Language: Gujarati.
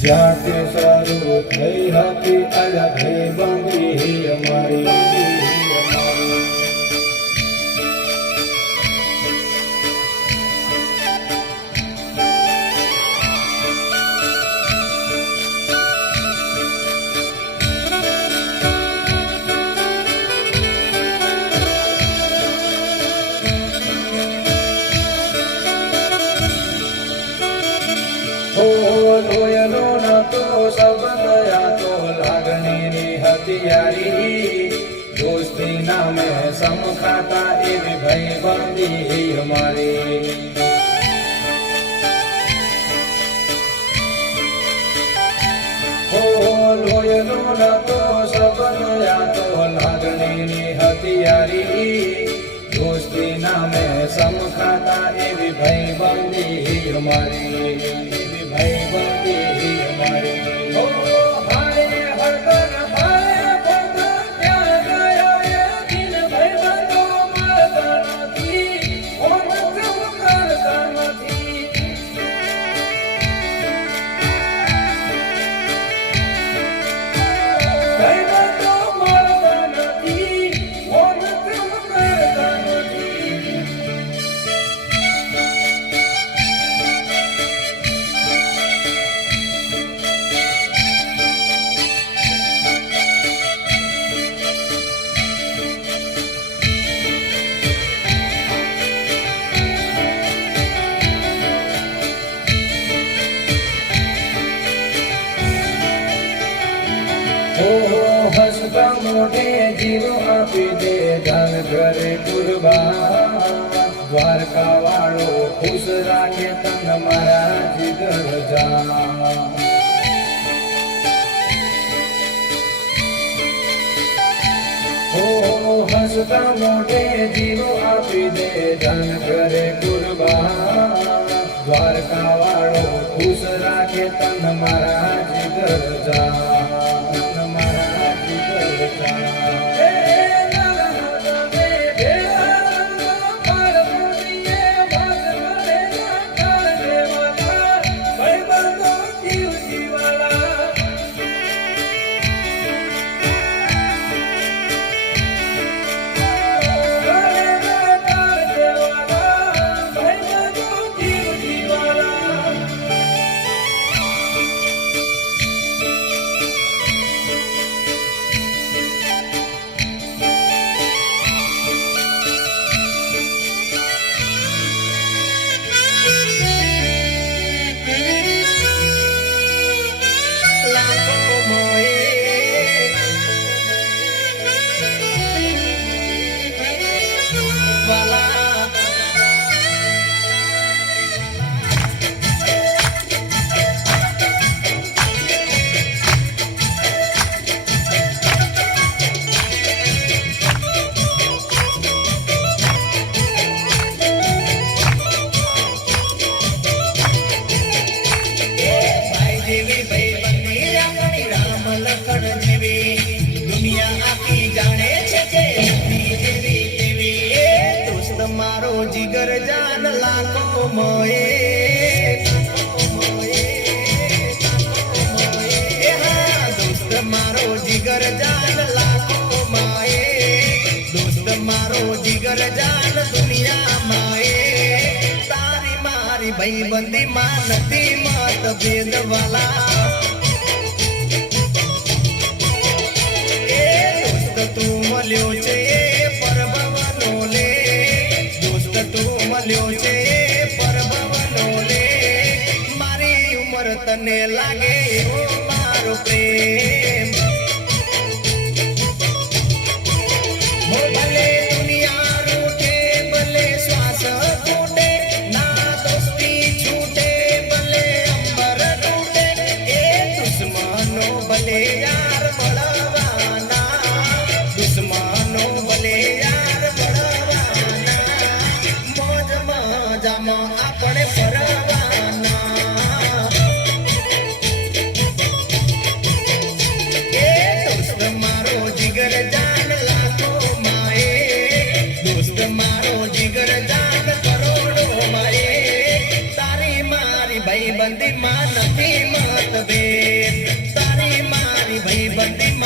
જાતે સારું થઈ હતી અલગ બંધી અમારી લોયનો નતો સંબંધ આ તો લાગણીની હથિયારી દોસ્તી નામે સમખાતા એવી ભાઈબંધી અમારી લોયનો નતો સંબંધ આ તો લાગણીની હથિયારી દોસ્તી નામે સમખાતા એવી ભાઈબંધી અમારી હસતા મોઢે જીવ આપી દે ધન ઘરે કુરબાન દ્વારકા વાળો ખુશ રાખે તન મારા જીગર જાન હસતા મોઢે જીવ આપી દે ધન ઘરે કુરબાન દ્વારકા વાળો ખુશ રાખે તન મારા જીગર જાન જીગર જાન લાખો મોએ દોસ્ત મારો જીગર જાન લાખો માએ દોસ્ત મારો જીગર જાન દુનિયા માએ તારી મારી ભાઈબંધી માં નથી મતભેદ વાલા દોસ્ત તું મળ્યો છે પરભવનો લે તું મળ્યો છે પરભવનો લે મારી ઉંમર તને લાગે એવો મારો પ્રેમ ભલે દુનિયા રૂઠે ભલે શ્વાસ તૂટે ના દોસ્તી છૂટે ભલે અંબર તૂટે એ દુશ્મનો ભલે યાર મળવાના દુશ્મનો ભલે યાર જામાં આપણે પરવાના એ દોસ્ત મારો જીગર જાન લાખો માએ દોસ્ત મારો જીગર જાન કરોડો માએ તારી મારી ભાઈ ભાઈબંધીમાં નથી મતભેદ તારી મારી ભાઈબંધીમાં